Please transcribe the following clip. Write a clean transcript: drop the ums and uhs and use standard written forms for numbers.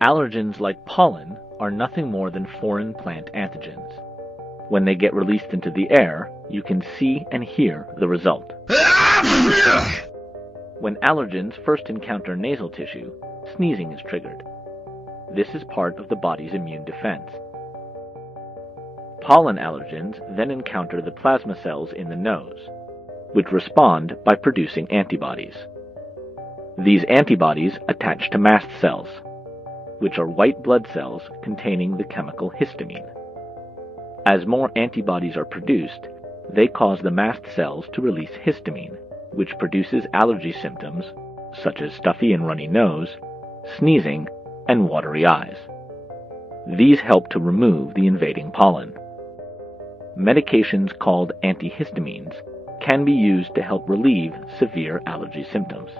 Allergens like pollen are nothing more than foreign plant antigens. When they get released into the air, you can see and hear the result. When allergens first encounter nasal tissue, sneezing is triggered. This is part of the body's immune defense. Pollen allergens then encounter the plasma cells in the nose, which respond by producing antibodies. These antibodies attach to mast cells, which are white blood cells containing the chemical histamine. As more antibodies are produced, they cause the mast cells to release histamine, which produces allergy symptoms such as stuffy and runny nose, sneezing, and watery eyes. These help to remove the invading pollen. Medications called antihistamines can be used to help relieve severe allergy symptoms.